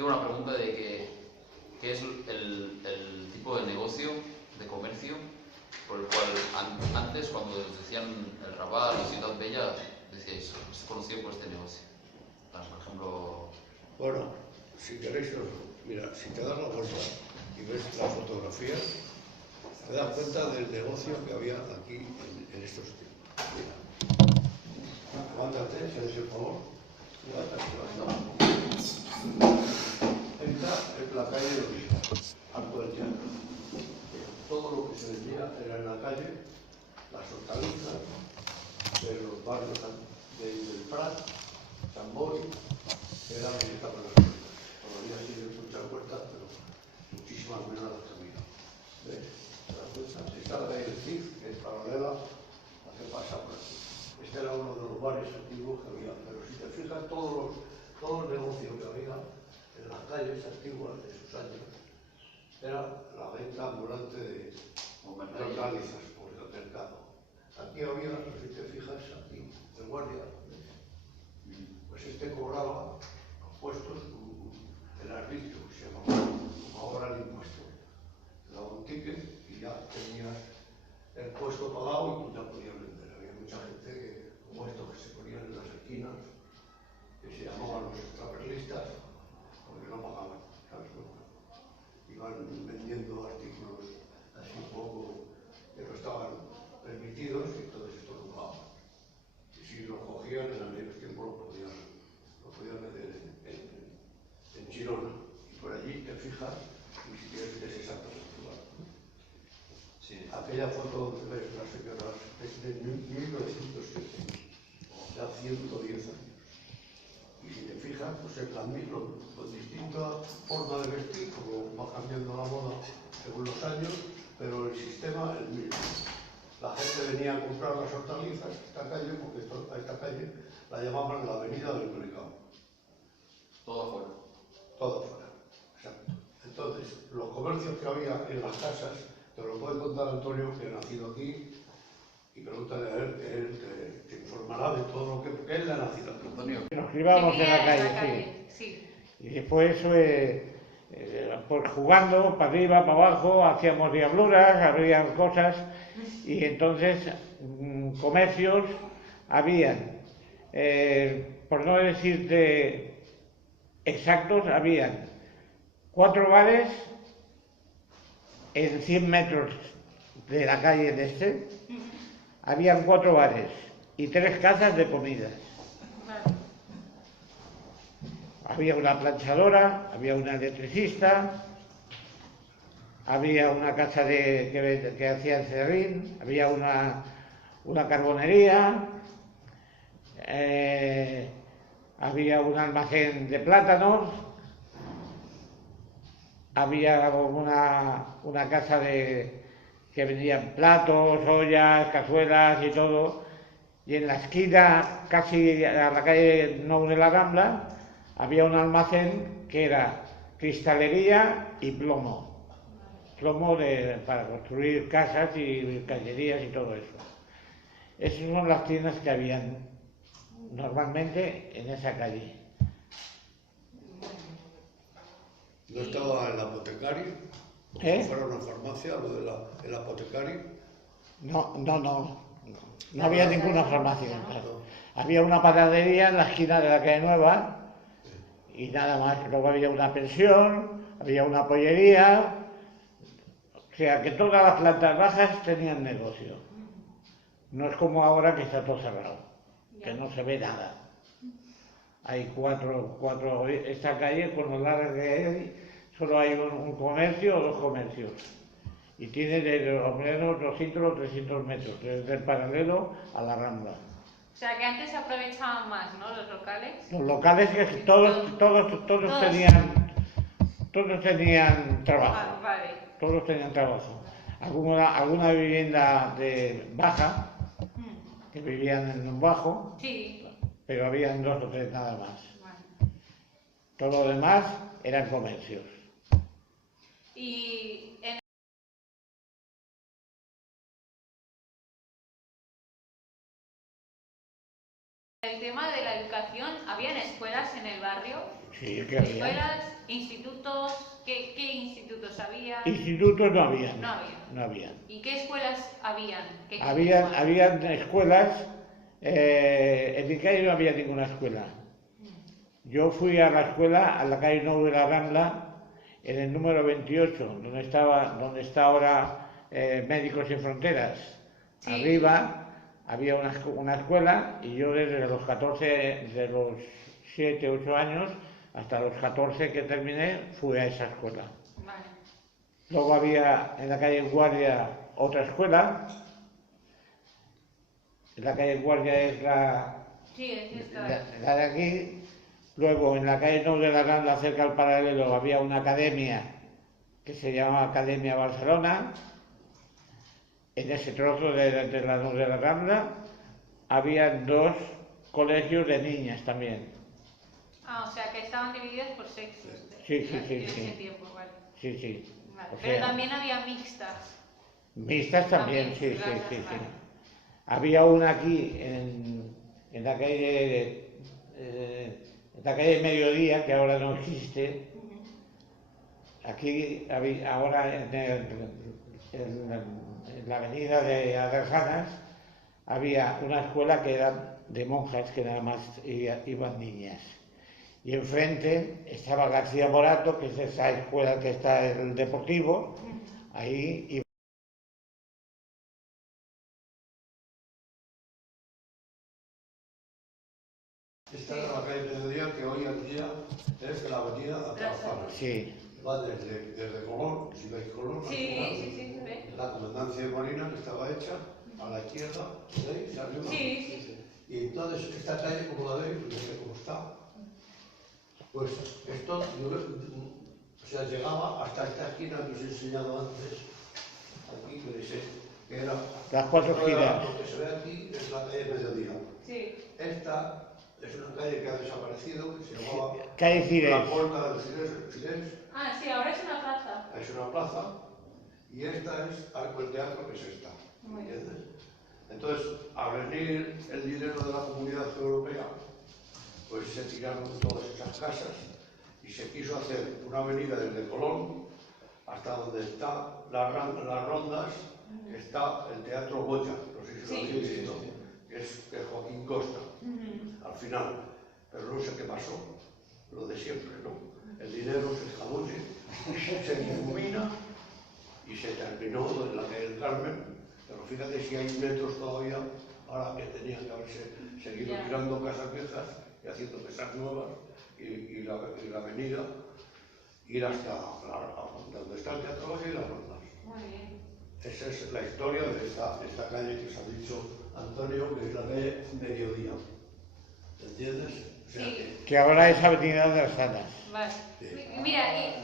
Tengo una pregunta de qué es el tipo de negocio, de comercio, por el cual antes, cuando os decían el Raval o Ciudad Bella, decíais, es conocido por este negocio. Por ejemplo... Bueno, si queréis, mira, si te das la vuelta y ves las fotografías, te das cuenta del negocio que había aquí en estos tiempos. Mira, levántate, si eres el favor. Entra en la calle de Origen, Arco del Teatro. Todo lo que se vendía era en la calle, las hortalizas de los barrios del Prat, San Boi, era donde estaban las puertas. Todavía siguen muchas puertas, pero muchísimas menos las que había. ¿Ves? ¿Te das cuenta? Esta es la calle del Cid, que es paralela a la que pasa por aquí. Este era uno de los bares antiguos que había, pero si te fijas, todo el negocio que había en las calles antiguas de esos años era la venta ambulante de hortalizas por el mercado. Aquí había, si te fijas, aquí, el guardia, pues este cobraba los puestos, el arbitrio, que se llamaba, como ahora el impuesto. Te daba un ticket y ya tenías el puesto pagado y tú ya podías vender. Había mucha gente que, como estos que se ponían en las esquinas, que se llamaban los extraperlistas, porque no pagaban, ¿sabes? Iban vendiendo artículos así un poco que no estaban permitidos y entonces esto lo pagaban. Y si lo cogían en aquellos tiempos lo podían vender en Chirona. Y por allí te fijas y si quieres es exactamente igual. Sí. Aquella foto donde ves las señoras es de 1907, ya 110 años. Y si te fijas, pues es la misma, con distinta forma de vestir, como va cambiando la moda según los años, pero el sistema es el mismo. La gente venía a comprar las hortalizas a esta calle, porque a esta calle la llamaban la Avenida del Mercado. Todo afuera. Todo afuera, exacto. Entonces, los comercios que había en las casas, te lo puede contar Antonio, que ha nacido aquí, y pregúntale a él, que él te informará de todo lo que él le ha nacido aquí. Antonio. Nos criábamos en la calle, sí. Y después, pues jugando para arriba, para abajo, hacíamos diabluras, había cosas, y entonces comercios habían, por no decirte exactos, habían 4 bares en 100 metros de la calle de este, habían 4 bares y 3 casas de comidas. Había una planchadora, había una electricista, había una casa que hacía el serrín, había una carbonería, había un almacén de plátanos, había una casa que vendían platos, ollas, cazuelas y todo, y en la esquina, casi a la calle No de la Rambla, había un almacén que era cristalería y plomo. Plomo para construir casas y cañerías y todo eso. Esas son las tiendas que habían normalmente en esa calle. ¿No estaba el apotecario? ¿Eh? ¿Fuera una farmacia, lo del apotecario? No había ninguna farmacia. Había una panadería en la esquina de la calle Nueva y nada más. Luego había una pensión, había una pollería. O sea que todas las plantas bajas tenían negocio. No es como ahora que está todo cerrado, que no se ve nada. Hay cuatro, esta calle con lo larga que hay, solo hay un comercio o 2 comercios. Y tiene de lo menos 200 o 300 metros, desde el paralelo a la Rambla. O sea que antes se aprovechaban más, ¿no? Los locales. Los locales que todos tenían trabajo. Vale. Todos tenían trabajo. Alguna vivienda baja, que vivían en un bajo, Sí. pero habían 2 o 3 nada más. Vale. Todo lo demás eran comercios. Y en el tema de la educación, ¿habían escuelas en el barrio? Sí, que había. Escuelas ¿Institutos? ¿Qué institutos había? Institutos no había. No había. No había. ¿Y qué escuelas habían? Habían escuelas, en mi calle no había ninguna escuela. Yo fui a la escuela, a la calle 9 de la Rambla, en el número 28, donde está ahora Médicos Sin Fronteras. Sí. Arriba había una escuela y yo desde los 14, de los 7, 8 años, hasta los 14 que terminé, fui a esa escuela. Vale. Luego había en la calle Guardia otra escuela. En la calle Guardia es Sí, es esta. la de aquí. Luego en la calle 9 de la Rambla, cerca al paralelo, había una academia que se llamaba Academia Barcelona. En ese trozo de la 9 de la Rambla había 2 colegios de niñas también. Ah, o sea que estaban divididos por sexos. Sí. En ese tiempo, vale. Sí. Vale. O Pero sea, también había mixtas. mixtas también, sí. Vale. Había una aquí en la calle Mediodía, que ahora no existe. Aquí ahora en la avenida de Aderjanas había una escuela que era de monjas, que nada más iban niñas. Y enfrente estaba García Morato, que es esa escuela que está en el Deportivo. Ahí iba. Esta era la calle Mediodía, que hoy en día es la avenida Atrazana. Sí. Va desde Colón, si veis Colón, Sí, se ve. la comandancia de Marina, que estaba hecha a la izquierda, ¿veis? Arriba. Sí. Y entonces esta calle, como la veis, no sé cómo está, pues esto, o sea, llegaba hasta esta esquina que os he enseñado antes, aquí, que era... Las 4 esquinas. Lo que se ve aquí es la calle Mediodía. Sí. Esta es una calle que ha desaparecido, que se llamaba Calle Cires. La Puerta del Cires. Ah, sí, ahora es una plaza. Es una plaza, y esta es Arco del Teatro, que es esta. Muy bien. ¿Entiendes? Entonces, al venir el dinero de la Comunidad Europea, pues se tiraron todas esas casas y se quiso hacer una avenida desde Colón hasta donde están las rondas, que está el Teatro Goya, no sé si lo habéis visto, que es de Joaquín Costa, al final. Pero no sé qué pasó, lo de siempre, ¿no? El dinero se escabulle, se difumina y se terminó en la calle del Carmen. Pero fíjate si hay metros todavía, ahora que tenían que haberse seguido tirando casas viejas y haciendo casas nuevas, y la avenida, ir hasta donde está el Teatro Valle y las rondas. Muy bien. Esa es la historia de esta calle que os ha dicho Antonio, que es la calle Mediodía. ¿Entiendes? O sea, Sí. Que ahora es Avenida de las Salas. Vale. Sí. Mira, y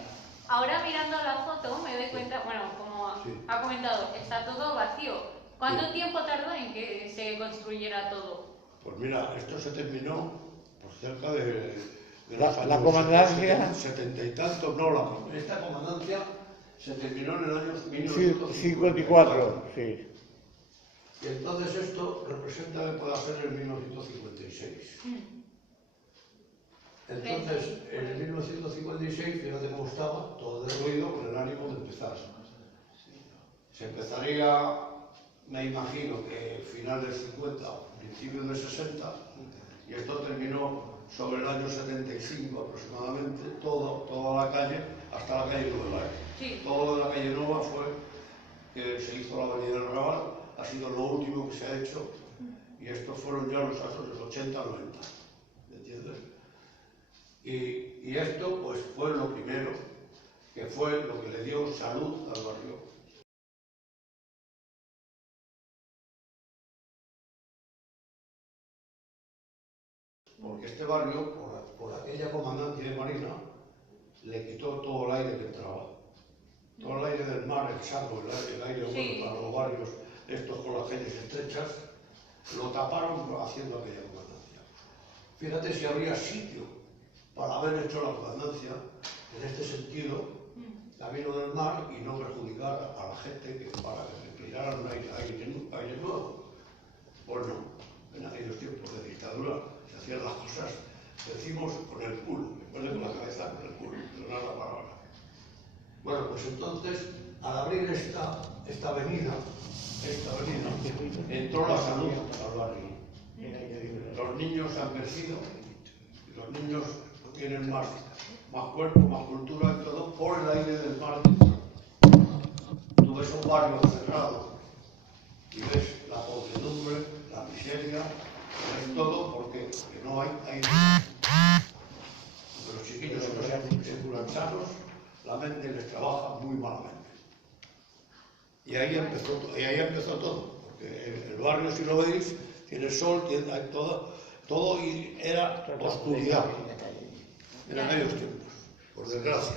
ahora mirando la foto me doy cuenta, bueno, como ha comentado, está todo vacío. ¿Cuánto tiempo tardó en que se construyera todo? pues mira, esto se terminó por cerca de La comandancia. 70 y tantos, no, esta comandancia se terminó en el año 1954. 54, sí. Y entonces esto representa que pueda ser en 1956. Entonces, en 1956, fíjate cómo estaba, todo derruido con el ánimo de empezar. Se empezaría, me imagino, que final del 50, principios del 60, y esto terminó sobre el año 75 aproximadamente, toda la calle, hasta la calle Nueva. Sí. Todo de la calle Nueva fue que se hizo la avenida del Raval, ha sido lo último que se ha hecho, y estos fueron ya los años 80, 90, ¿entiendes? Y esto pues fue lo primero, que fue lo que le dio salud al barrio. Porque este barrio, por aquella comandancia de Marina, le quitó todo el aire que entraba. Todo el aire del mar, el saco, el aire bueno para los barrios, estos con las calles estrechas, lo taparon haciendo aquella comandancia. Fíjate si habría sitio para haber hecho la comandancia en este sentido, camino del mar, y no perjudicar a la gente que para que respiraran un aire nuevo. Pues no, en aquellos tiempos de dictadura se hacían las cosas, decimos, con el culo. responde con la cabeza, con el culo, pero no es la palabra. Bueno, pues entonces, al abrir esta avenida, entró la salud al barrio. Los niños han crecido, los niños tienen más cuerpo, más cultura y todo, por el aire del mar. Tú ves un barrio cerrado y ves la podredumbre, la miseria, ves todo porque no hay aire. Los chiquillos se curan sanos, la mente les trabaja muy malamente. Y ahí empezó todo, porque el barrio, si lo veis, tiene sol, hay todo y era oscuridad en aquellos tiempos, por desgracia.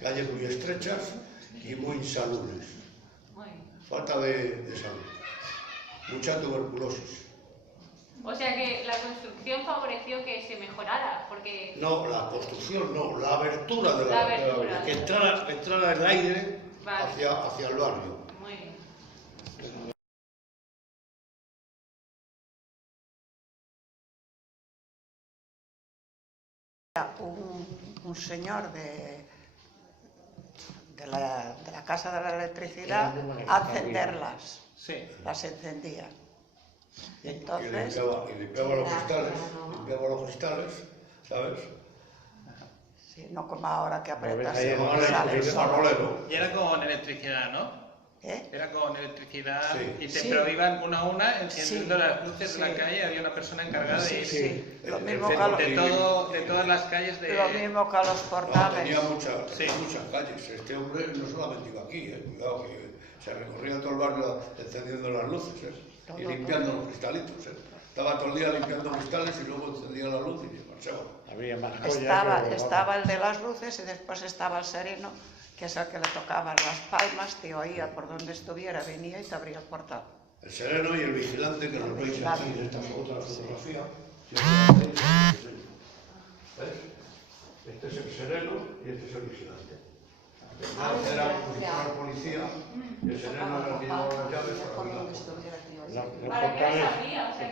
Calles muy estrechas y muy insalubres. Falta de salud, mucha tuberculosis. O sea que la construcción favoreció que se mejorara, porque... No, la construcción no, la abertura de la abertura. Que entrara el aire hacia el barrio. Muy bien. Un señor de la Casa de la Electricidad a encenderlas. Sí. Las encendía. Y Entonces, limpiaba los cristales, ¿sabes? sí, no como ahora que apretas ahí y en el sale el sol. Y era con electricidad, ¿no? ¿Eh? Era con electricidad Sí. y Sí. pero iban una a una encendiendo Sí. las luces de Sí. la calle, había una persona encargada de ir Sí, lo El mismo centro que de todas las calles de... lo mismo que a los No, portales. tenía muchas calles. Este hombre no solamente iba aquí, cuidado, que se recorría todo el barrio encendiendo las luces y limpiando los cristalitos. Estaba todo el día limpiando cristales y luego encendía la luz y se marchaba. Había más joyas. Estaba el de las luces y después estaba el sereno, que es el que le tocaban las palmas, te oía por donde estuviera, venía y te abría el portal. El sereno y el vigilante, que nos veis aquí en esta otra fotografía. ¿Ves? Este es el sereno y este es el vigilante. Era el policía y el sereno era el que llevaba las llaves para abrir las puertas. Los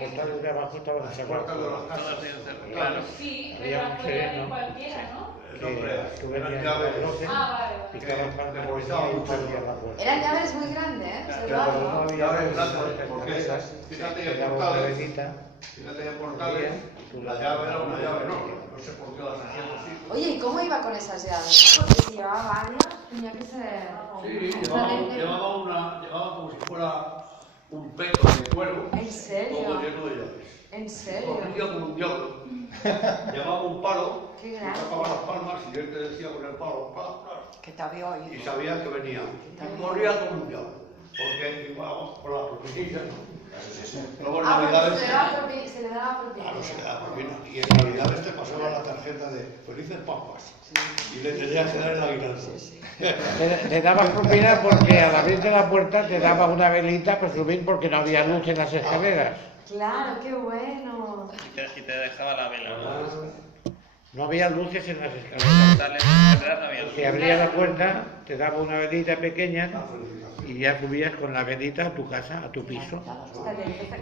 portales de abajo estaban Las cerrados. puertas de las Todas casas. tienen cerrado, claro. Sí, Había pero un las podían sereno. ir cualquiera, ¿no? No creas, Tú eran venías llaves. de bloque, Vale. picabas parte de policía y abrías la puerta. Eran llaves muy grandes, ¿eh? Pero Observado. no había Llaves puertas grandes, porque escaleras, fíjate te en daba una portales. velita. Fíjate en portales, la llave era una llave enorme. No sé por qué las hacían así. Oye, ¿y cómo iba con esas llaves? ¿No? Porque si llevaba varias, tenía que ser... Sí, llevaba como si fuera un peto de cuero, ¿En serio? todo lleno de llaves. ¿En serio? Corría como un diablo. Llevaba un palo, Qué y grande. sacaba las palmas y él te decía con el palo, ¡pla, pla! Que te había oído. Y sabía que venía. Y corría como un diablo, porque íbamos por las propinillas. Luego en Ah, porque Navidades... se le daba propina. Claro, se le daba propina. Y en Navidades te pasaba la tarjeta de Felices Papas. Y le tenías que dar el aguinaldo. Te dabas propina porque al abrirte la puerta te daba una velita para subir porque no había luz en las escaleras. Claro, qué bueno. Y te dejaba la vela. No había luces en las escaleras. Dale, no había luz. Se abría la puerta, te daba una velita pequeña y ya subías con la velita a tu casa, a tu piso,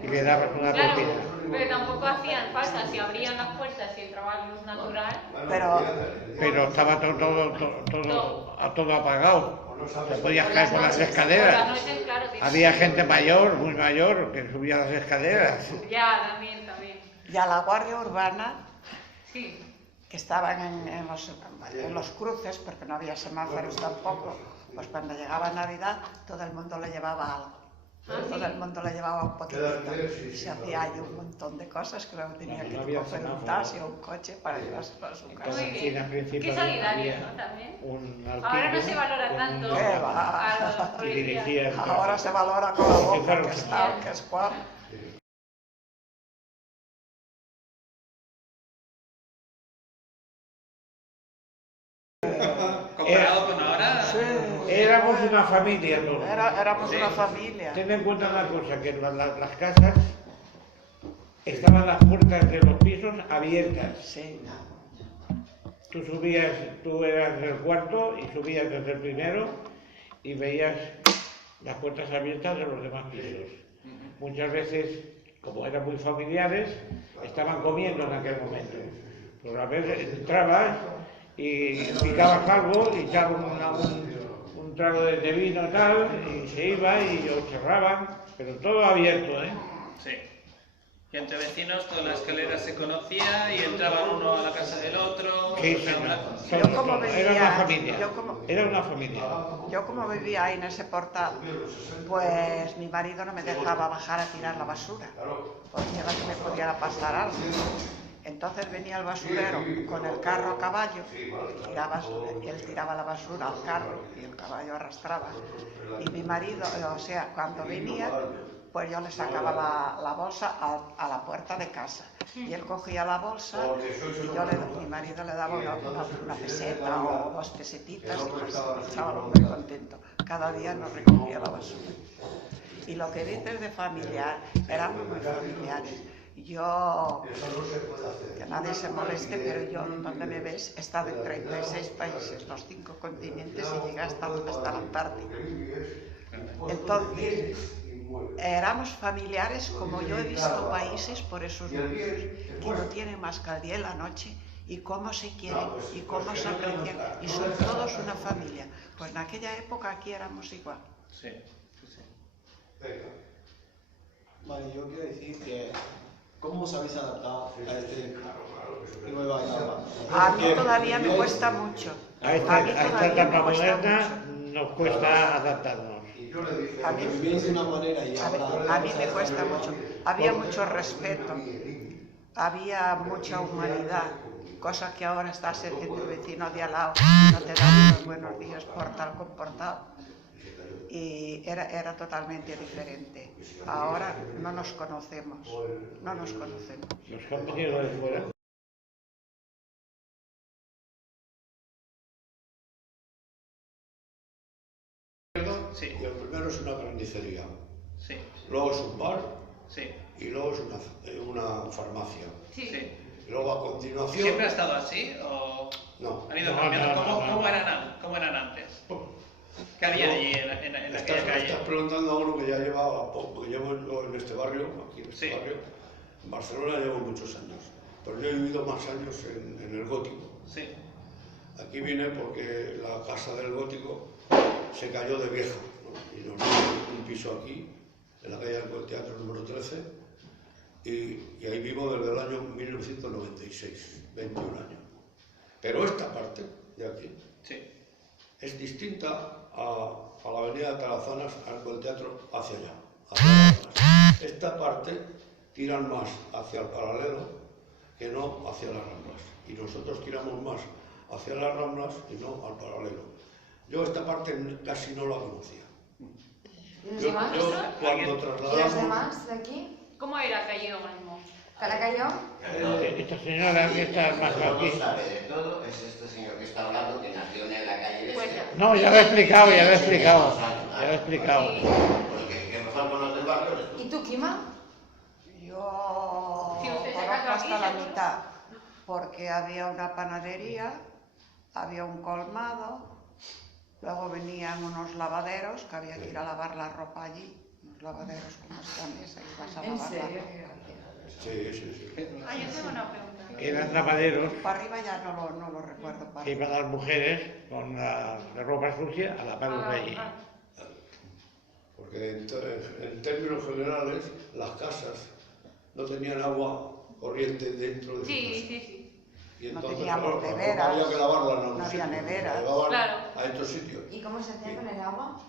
y le dabas una Claro, propina. pero tampoco hacían falta, si abrían las puertas y entraba luz natural. Pero estaba todo apagado. Te podías caer por las Por las escaleras. noches, claro, Había gente mayor, muy mayor, que subía las escaleras. Ya, también. Y a la Guardia Urbana, Sí. que estaban en los cruces, porque no había semáforos tampoco, pues cuando llegaba Navidad todo el mundo le llevaba algo. Todo el mundo le llevaba un poquitito. Se hacía ahí un montón de cosas que luego tenía que coger un taxi o un coche para llevárselo a su casa. Muy bien. Qué solidario, ¿no? También. Ahora no se valora tanto ¿Qué va? a los policías. Ahora se valora con la boca, que es tal, que es cual. Comparado con ahora, Éramos una familia todos. Éramos una familia. Ten en cuenta una cosa, que las casas estaban las puertas de los pisos abiertas. Sí. Tú eras del cuarto y subías desde el primero y veías las puertas abiertas de los demás pisos. Muchas veces, como eran muy familiares, estaban comiendo en aquel momento. Pues a veces entrabas y picabas algo y echabas un trago de vino y tal, y se iba y lo cerraban, pero todo abierto, ¿eh? Sí. Y entre vecinos toda la escalera se conocía y entraban uno a la casa del otro. Sí, o sea, sí, Yo como era una familia. vivía, Era una familia. yo como vivía ahí en ese portal, pues mi marido no me dejaba bajar a tirar la basura, porque era que me podía pasar algo. Entonces venía el basurero con el carro a caballo, y él tiraba la basura al carro y el caballo arrastraba. Y mi marido, o sea, cuando venía, pues yo le sacaba la bolsa a la puerta de casa. Y él cogía la bolsa y mi marido le daba una peseta o 2 pesetitas y pues estaba muy contento. Cada día nos recogía la basura. Y lo que dices de familiar, éramos muy familiares. Yo, que nadie se moleste, pero yo, donde me ves, he estado en 36 países, los 5 continentes y llegué hasta la Antártida. Entonces, éramos familiares como yo he visto países por esos medios, que no tienen más que el día y la noche, y cómo se quieren, y cómo se aprecian, y son todos una familia. Pues en aquella época aquí éramos igual. Sí, sí. Vale, yo quiero decir que ¿cómo os habéis adaptado a este nueva etapa? A mí todavía me cuesta mucho. A esta etapa moderna nos cuesta adaptarnos. A mí, Vivís de una manera y ahora... a mí me cuesta mucho. Había mucho respeto, había mucha humanidad, cosa que ahora estás en tu vecino de al lado y no te dan unos buenos días por tal comportado. Y era totalmente diferente. Ahora no nos conocemos, no nos conocemos. Los que han venido de fuera. Sí, Y el primero es una carnicería, sí, luego es un bar sí, y luego es una farmacia. sí. Y luego a continuación... ¿Siempre ha estado así o No. han ido No, cambiando? no, ¿Cómo eran antes? ¿Qué había allí en aquella calle? Estás preguntando a uno que ya lleva poco, porque llevo en este barrio, aquí en este Sí. barrio. En Barcelona llevo muchos años, pero yo he vivido más años en el gótico. Sí, Aquí vine porque la casa del gótico se cayó de vieja, ¿no? Y nos dieron un piso aquí, en la calle del Teatro número 13, y ahí vivo desde el año 1996, 21 años. Pero esta parte de aquí sí, es distinta a la avenida Talazanas, al teatro hacia allá, hacia las Ramblas. Esta parte tiran más hacia el paralelo que no hacia las Ramblas. Y nosotros tiramos más hacia las Ramblas y no al paralelo. Yo esta parte casi no la conocía. ¿Y los Yo demás? cuando ¿Y los trasladamos... demás de aquí? ¿Cómo era calle homónimo? ¿Caracayo? Esta señora que está más aquí. sabe de todo es este señor que está hablando, que nació en la calle Pues Este. No, ya lo he explicado, ya lo he explicado. Ya lo he explicado. Porque que mejor conoce el barrio eres tú. ¿Y tú, Kima? Yo Si usted se conozco casó aquí, hasta la seguro. mitad, porque había una panadería, había un colmado, luego venían unos lavaderos, que había que ir a lavar la ropa allí, unos lavaderos como están, esa, y vas a ¿En lavar la serio? ropa. Sí, sí, sí. Ah, yo tengo una pregunta. Eran lavaderos Para arriba ya no lo recuerdo. Para que iban las mujeres con la ropa sucia a lavarlos allí. Porque en términos generales las casas no tenían agua corriente dentro de sus Sí, casas. sí, sí. Y No entonces, teníamos claro, la ropa neveras, había que lavarla en algún no había sitio, neveras. la llevaban Claro. a estos sitios. ¿Y cómo se hacía con el agua?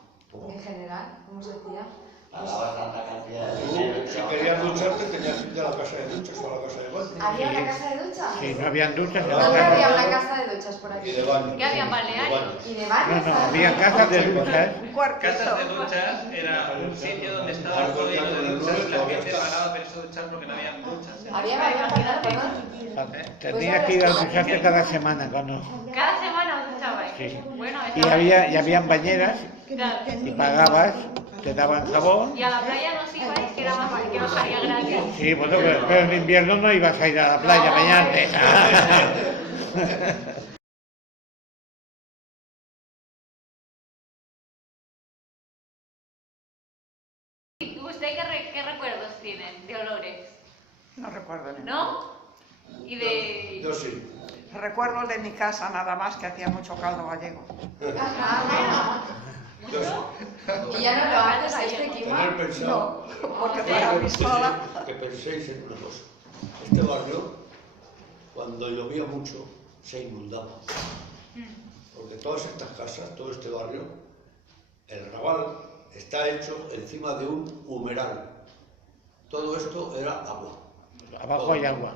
En general, ¿cómo se hacía? Pagabas tanta cantidad de dinero. Si querías ducharte tenías que ir a la casa de duchas o a la casa de baño. ¿Había una casa de duchas? Si no habían duchas en la ¿Dónde había casa. una casa de duchas por Y aquí? de baño. ¿Qué había, de balnearios? baño. ¿Y de No, baños? no, había casas de duchas. un cuartito. Casas de duchas era un sitio donde estaba todo lleno de duchas y la gente pagaba por eso duchar porque no había duchas. ¿Había baños para perdón? Tenías que ir a ducharte cada semana cuando. Cada semana os duchabais. Sí. Bueno, Y habían bañeras Claro. y pagabas, te daban jabón. Y a la playa no os ibais, que era más que os salía gratis. Sí, bueno, pero en invierno no ibas a ir a la playa a bañarte. ¿Y usted qué recuerdos tiene de olores? No recuerdo ninguno. ¿No? Y de... Yo sí. Recuerdo el de mi casa nada más, que hacía mucho caldo gallego. Yo sí. Y ya no lo haces a este Tener clima. pensado, Porque para mí sola... que penséis en una cosa. Este barrio, cuando llovía mucho, se inundaba. Porque todas estas casas, todo este barrio, el Raval está hecho encima de un humeral. Todo esto era agua. Abajo hay agua.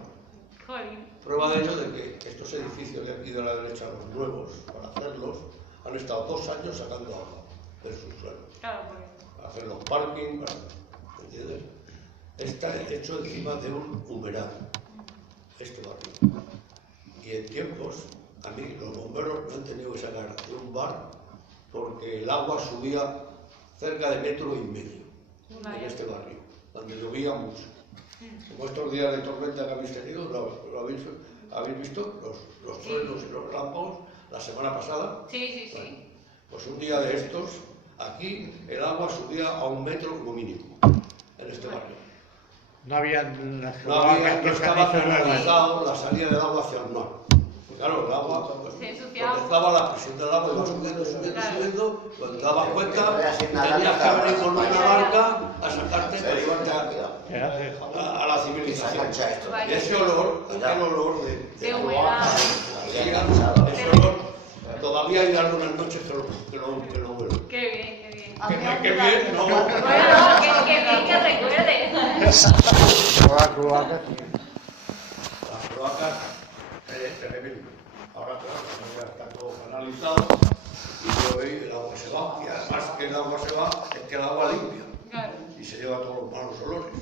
Jolín. Prueba de ello de que estos edificios de aquí de la derecha, los nuevos, para hacerlos, han estado 2 años sacando agua del subsuelo. Claro, porque... Para hacer los parkings, ¿entiendes? Está hecho encima de un humeral, este barrio. Y en tiempos, a mí los bomberos me han tenido que sacar de un bar porque el agua subía cerca de 1,5 metros en este barrio, donde llovía mucho. Como estos días de tormenta que habéis tenido, ¿habéis visto los truenos y los relámpagos la semana pasada? Sí. Bueno, pues un día de estos, aquí el agua subía a 1 metro como mínimo, en este barrio. No había... No estaba canalizado la salida del agua hacia el mar. Porque claro, el agua, pues, comenzaba la presión del agua, iba subiendo, cuando te dabas cuenta, tenías que venir con una barca a sacarte a la civilización. Y ese olor, aquel olor de humedad. ese olor, todavía hay algunas noches que lo huelo. Qué bien. Qué bien, no. Bueno, qué bien que recuerde. Las cloacas. Las cloacas, terrible. Ahora, claro, ya está todo canalizado y llueve y el agua se va. Y además que el agua se va, es que el agua limpia. Claro. Y se lleva todos los malos olores.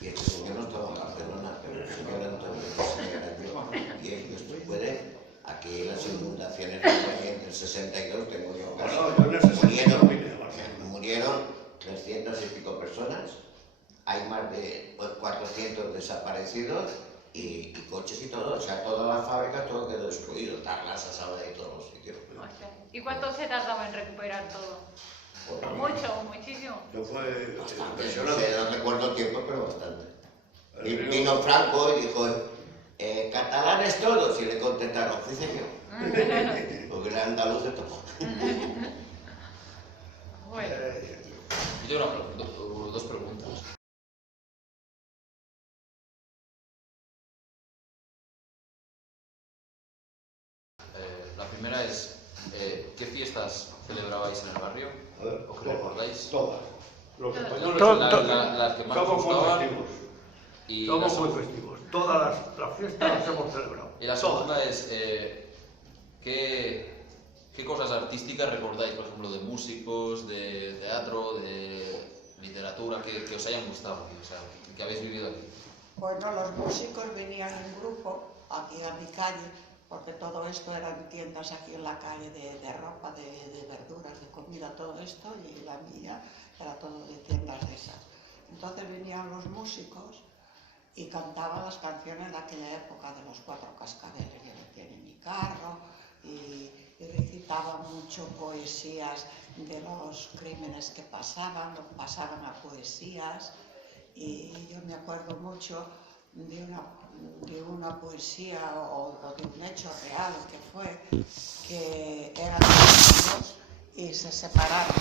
Y este señor no estaba en Barcelona, pero el señor Antonio y esto puede, aquí las inundaciones en el 62 tengo yo caso, murieron 300 y pico personas, hay más de 400 desaparecidos y coches y todo, o sea, todas las fábricas, todo quedó destruido, Tarrasa, Sabadell y todos los sitios. ¿Y cuánto se tardaba en recuperar todo? Muchísimo. Yo fue Bastante, no recuerdo el tiempo, pero bastante. Vino Franco y dijo, catalanes todos, y le contestaron, sí señor, porque era andaluz de todo. Bueno. Yo tengo dos preguntas. La primera es, ¿qué fiestas celebrabais en el barrio? A ver, ¿O qué recordáis? todas. Los españoles Las que más os somos muy gustaban. festivos. Y Somos muy festivos. Todas las fiestas las hemos celebrado. Y la segunda es, ¿qué cosas artísticas recordáis, por ejemplo, de músicos, de teatro, de literatura, que os hayan gustado, o sea, que habéis vivido aquí? Bueno, los músicos venían en grupo aquí a mi calle, porque todo esto eran tiendas aquí en la calle de ropa, de verduras, de comida, todo esto, y la mía era todo de tiendas de esas. Entonces venían los músicos y cantaban las canciones de aquella época de los 4 cascabeles, yo no tiene mi carro, y recitaban mucho poesías de los crímenes que pasaban a poesías, y yo me acuerdo mucho de una poesía o de un hecho real que fue que eran amigos y se separaron,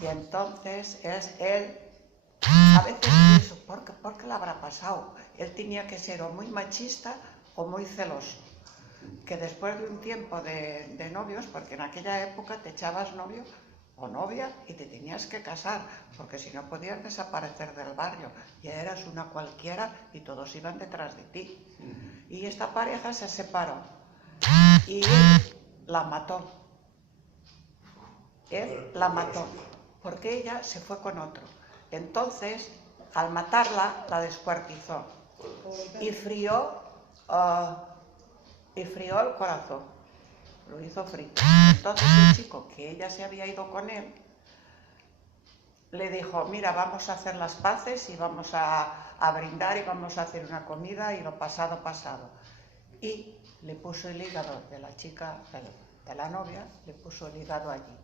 y entonces él a veces pienso, ¿por qué le habrá pasado? Él tenía que ser o muy machista o muy celoso, que después de un tiempo de novios, porque en aquella época te echabas novio o novia y te tenías que casar, porque si no podías desaparecer del barrio, ya eras una cualquiera y todos iban detrás de ti. Y esta pareja se separó y él la mató. Él la mató, porque ella se fue con otro. Entonces, al matarla, la descuartizó y frió el corazón, lo hizo frito. Entonces el chico, que ella se había ido con él, le dijo, mira, vamos a hacer las paces y vamos a brindar y vamos a hacer una comida y lo pasado, pasado. Y le puso el hígado de la chica, de la novia, le puso el hígado allí.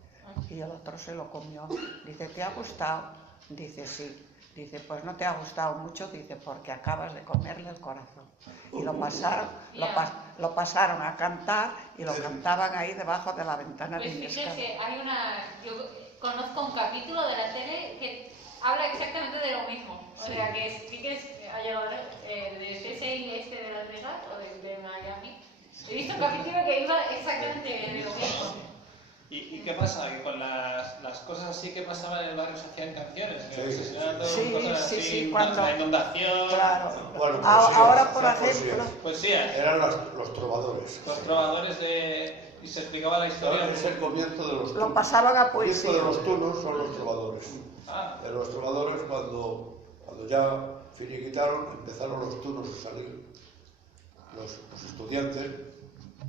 Y el otro se lo comió. Dice, ¿te ha gustado? Dice, sí. Dice, pues no te ha gustado mucho, dice, porque acabas de comerle el corazón. Y lo pasaron a cantar y lo cantaban ahí debajo de la ventana de Pues mi escala. fíjese, yo conozco un capítulo de la tele que habla exactamente de lo mismo. O sea, que sí que ha llegado de CSI este de Las Vegas o de Miami. He visto un capítulo que iba exactamente de lo mismo. ¿Y qué pasa? Que con las cosas así que pasaban en el barrio se hacían canciones, asesinatos, Sí, cosas sí, así, sí, cuando... la inundación... Claro. Bueno, Ahora, por poesía. ejemplo... Poesía. Eran los trovadores. Los trovadores de... y se explicaba la historia. Es el comienzo de los tunos. Lo pasaban a El poesía. comienzo de los tunos son los trovadores. Ah. De los trovadores, cuando ya finiquitaron, empezaron los tunos a salir. Los estudiantes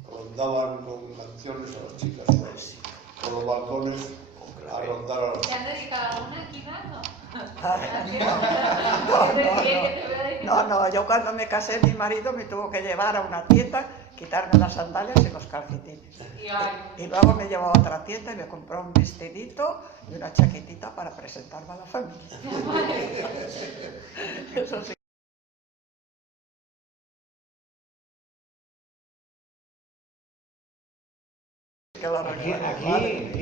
rondaban con canciones a las chicas por los balcones a rondar a las ¿Te han dedicado alguna, quizás? No, yo cuando me casé mi marido me tuvo que llevar a una tienda, quitarme las sandalias y los calcetines. Y luego me llevó a otra tienda y me compró un vestidito y una chaquetita para presentarme a la familia. Eso sí. Aquí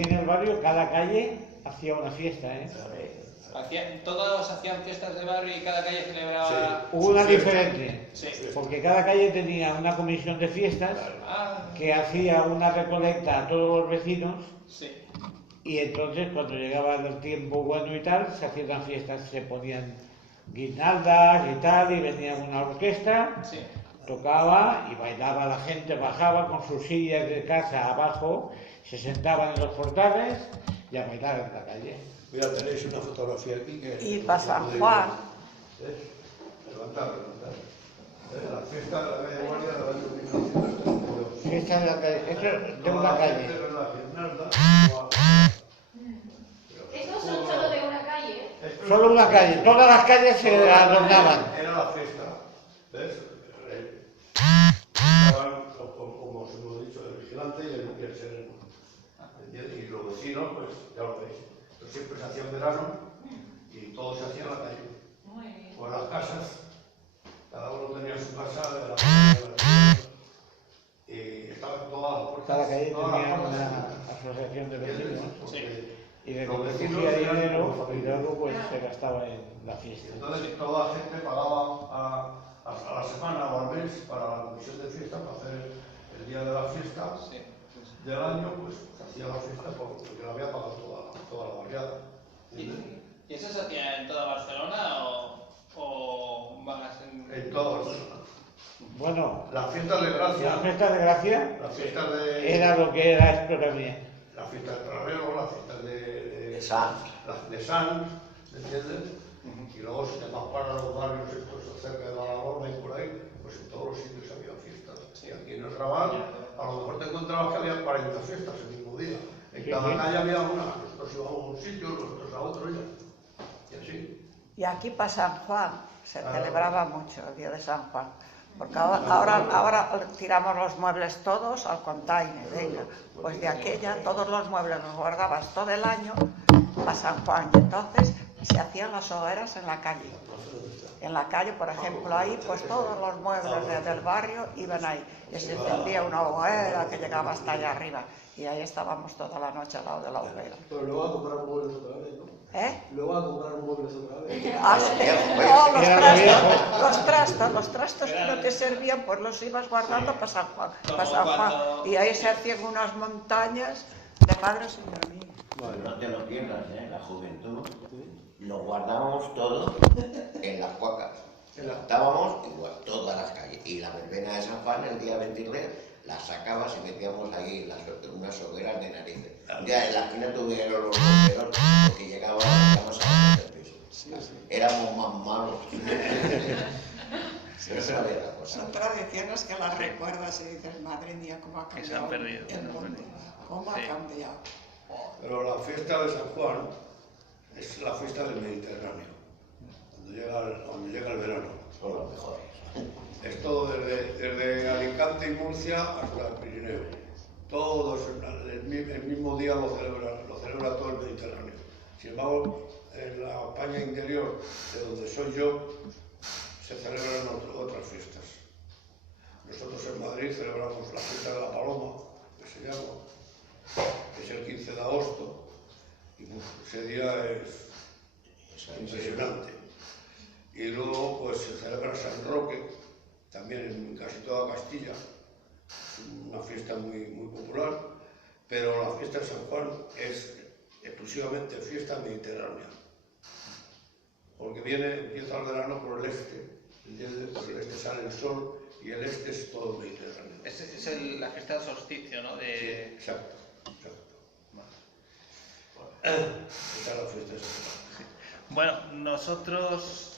en el barrio, cada calle hacía una fiesta, ¿eh? Todos hacían fiestas de barrio y cada calle celebraba... Una diferente, Sí. porque cada calle tenía una comisión de fiestas que hacía una recolecta a todos los vecinos. Sí. Y entonces cuando llegaba el tiempo bueno y tal, se hacían las fiestas, se ponían guirnaldas y tal, y venía una orquesta, Sí. tocaba y bailaba la gente, bajaba con sus sillas de casa abajo, se sentaban en los portales y a bailar en la calle. Mira, tenéis una fotografía aquí que... Y para San Juan. Levantar. La fiesta de la calle Guardia del año 1932. Fiesta de la calle, esto es de una calle. Estos son solo de una calle. Solo una calle, todas las calles se adornaban. Era la fiesta, ¿ves? Estaban, como os hemos dicho, el vigilante y el sereno. Y los vecinos, pues ya lo veis. Entonces siempre se hacía en verano y todo se hacía en la calle. O en las casas. Cada uno tenía su casa de la calle, y estaban todas las puertas. Cada calle todas las tenía puertas una abiertas. asociación de vecinos. Porque Y de los lo que vecinos cogía eran dinero los y luego pues se gastaba en la fiesta. Entonces toda la gente pagaba a la semana o al mes para la comisión de fiesta, para hacer el día de la fiesta del año, pues se hacía la fiesta porque la había pagado toda la barriada. ¿Y eso se hacía en toda Barcelona o más En toda Barcelona. Bueno, Las fiestas de Gracia. la fiesta de Gracia Las fiestas de... era lo que era esto también. Las fiestas de Torrero, las fiestas de Sanz. Las de Sanz, ¿me entiendes? Y luego si te vas para los barrios estos cerca de la Laguna y por ahí, pues en todos los sitios había fiestas. Y aquí en el Raval, a lo mejor te encontrabas que había 40 fiestas el mismo día. En cada calle había una. Nosotros íbamos a un sitio, nosotros a otro y así. Y aquí para San Juan se celebraba mucho el día de San Juan. Porque ahora tiramos los muebles todos al container, venga. Pues de aquella todos los muebles los guardabas todo el año para San Juan. Y entonces se hacían las hogueras en la calle. En la calle, por ejemplo, ahí pues todos los muebles del barrio iban ahí. Y se encendía una hoguera que llegaba hasta allá arriba. Y ahí estábamos toda la noche al lado de la hoguera. Pero luego a comprar muebles otra vez, ¿no? Luego a comprar muebles otra vez. Ah, sí. No, los trastos que no te servían, pues los ibas guardando para San Juan. Y ahí se hacían unas montañas de padres y de niños. No te lo pierdas, la juventud. Lo guardábamos todo en las cuacas. Estábamos igual, todas las calles. Y la verbena de San Juan, el día 23, las sacabas y metíamos ahí unas hogueras de narices. Ya en la esquina tuvieron los bomberos porque llegábamos a el piso. Éramos más malos. Pero eso era la cosa. Son tradiciones que las recuerdas y dices, madre mía, cómo ha cambiado se han perdido, el mundo. Cómo ha cambiado. Pero la fiesta de San Juan es la fiesta del Mediterráneo. Cuando llega el verano. Son los mejores. Es todo desde Alicante y Murcia hasta el Pirineo. Todos el mismo día lo celebra todo el Mediterráneo. Sin embargo, en la España interior, de donde soy yo, se celebran otras fiestas. Nosotros en Madrid celebramos la fiesta de la Paloma, que se llama, que es el 15 de agosto, y ese día es impresionante. Y luego pues se celebra San Roque, también en casi toda Castilla, una fiesta muy popular, pero la fiesta de San Juan es exclusivamente fiesta mediterránea, porque empieza el verano por el este, ¿entiendes? Por el este sale el sol y el este es todo mediterráneo. Es la fiesta del solsticio, ¿no? Sí, exacto. Esa es la fiesta de San Juan. Bueno, nosotros